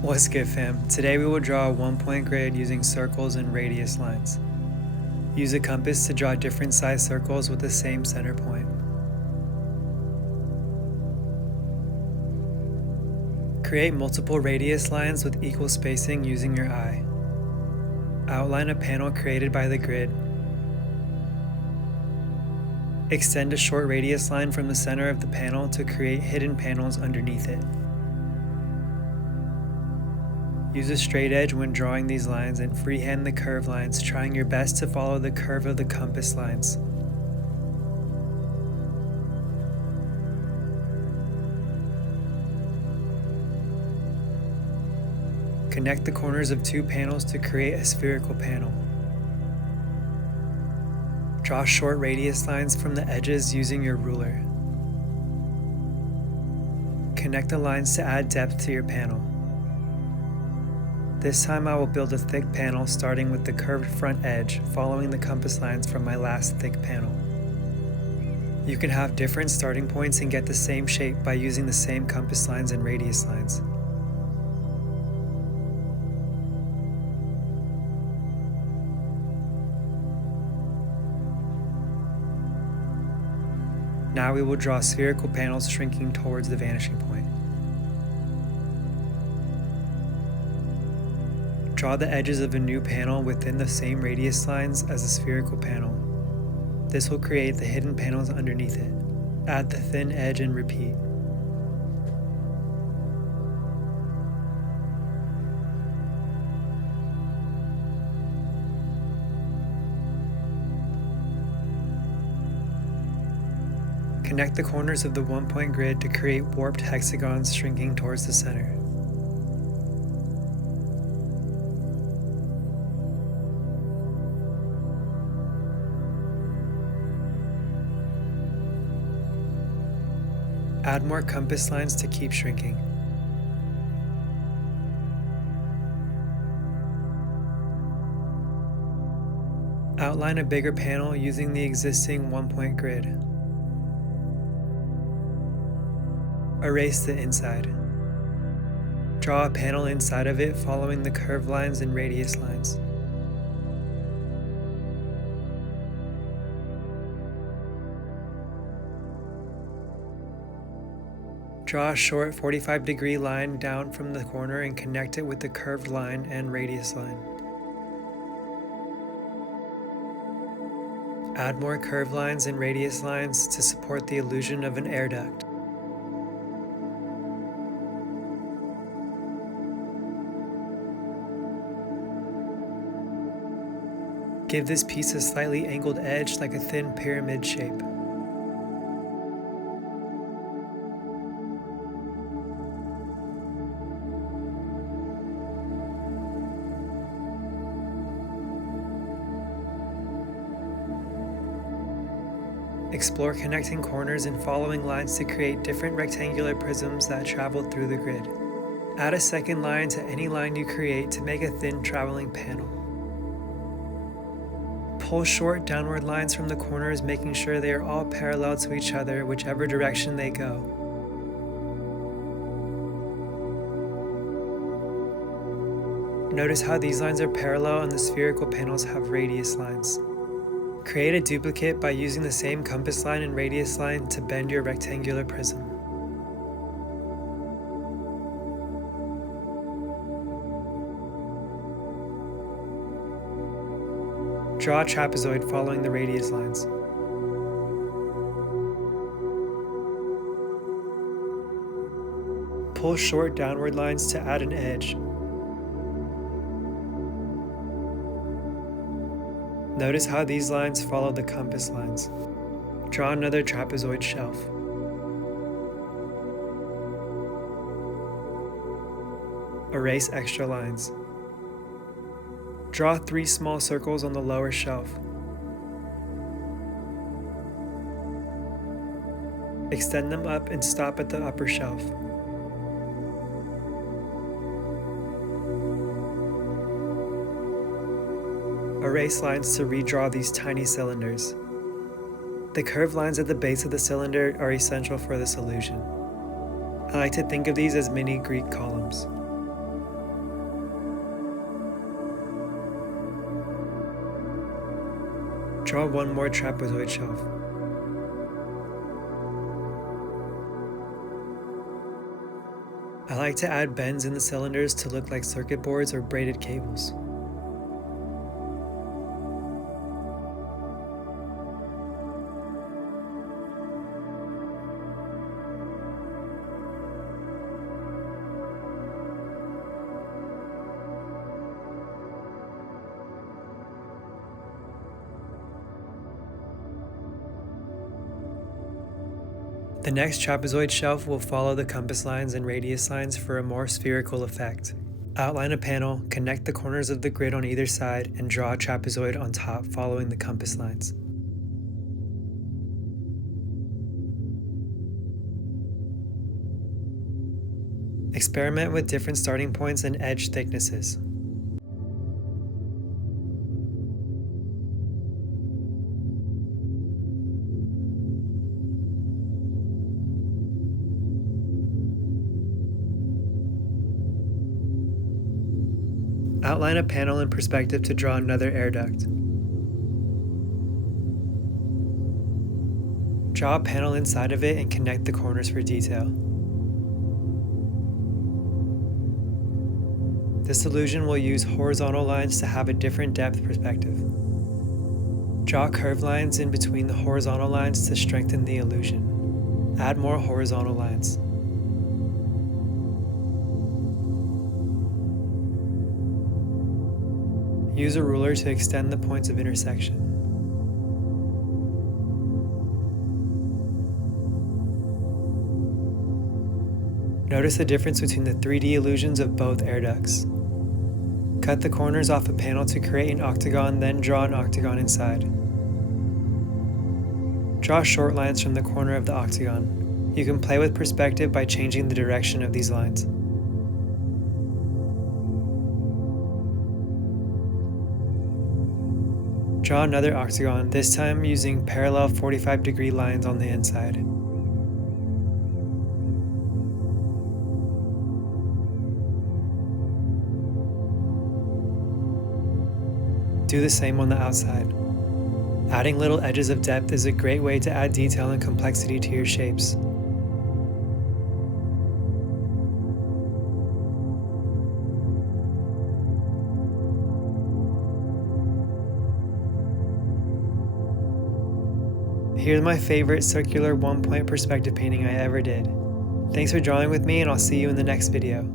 What's good, fam? Today we will draw a one-point grid using circles and radius lines. Use a compass to draw different sized circles with the same center point. Create multiple radius lines with equal spacing using your eye. Outline a panel created by the grid. Extend a short radius line from the center of the panel to create hidden panels underneath it. Use a straight edge when drawing these lines and freehand the curved lines, trying your best to follow the curve of the compass lines. Connect the corners of two panels to create a spherical panel. Draw short radius lines from the edges using your ruler. Connect the lines to add depth to your panel. This time I will build a thick panel starting with the curved front edge, following the compass lines from my last thick panel. You can have different starting points and get the same shape by using the same compass lines and radius lines. Now we will draw spherical panels shrinking towards the vanishing point. Draw the edges of a new panel within the same radius lines as the spherical panel. This will create the hidden panels underneath it. Add the thin edge and repeat. Connect the corners of the one-point grid to create warped hexagons shrinking towards the center. Add more compass lines to keep shrinking. Outline a bigger panel using the existing one-point grid. Erase the inside. Draw a panel inside of it following the curved lines and radius lines. Draw a short 45-degree line down from the corner and connect it with the curved line and radius line. Add more curved lines and radius lines to support the illusion of an air duct. Give this piece a slightly angled edge like a thin pyramid shape. Explore connecting corners and following lines to create different rectangular prisms that travel through the grid. Add a second line to any line you create to make a thin traveling panel. Pull short downward lines from the corners, making sure they are all parallel to each other, whichever direction they go. Notice how these lines are parallel and the spherical panels have radius lines. Create a duplicate by using the same compass line and radius line to bend your rectangular prism. Draw a trapezoid following the radius lines. Pull short downward lines to add an edge. Notice how these lines follow the compass lines. Draw another trapezoid shelf. Erase extra lines. Draw 3 small circles on the lower shelf. Extend them up and stop at the upper shelf. Erase lines to redraw these tiny cylinders. The curved lines at the base of the cylinder are essential for this illusion. I like to think of these as mini Greek columns. Draw one more trapezoid shelf. I like to add bends in the cylinders to look like circuit boards or braided cables. The next trapezoid shelf will follow the compass lines and radius lines for a more spherical effect. Outline a panel, connect the corners of the grid on either side, and draw a trapezoid on top following the compass lines. Experiment with different starting points and edge thicknesses. Outline a panel in perspective to draw another air duct. Draw a panel inside of it and connect the corners for detail. This illusion will use horizontal lines to have a different depth perspective. Draw curved lines in between the horizontal lines to strengthen the illusion. Add more horizontal lines. Use a ruler to extend the points of intersection. Notice the difference between the 3D illusions of both air ducts. Cut the corners off a panel to create an octagon, then draw an octagon inside. Draw short lines from the corner of the octagon. You can play with perspective by changing the direction of these lines. Draw another octagon, this time using parallel 45-degree lines on the inside. Do the same on the outside. Adding little edges of depth is a great way to add detail and complexity to your shapes. Here's my favorite circular one-point perspective painting I ever did. Thanks for drawing with me, and I'll see you in the next video.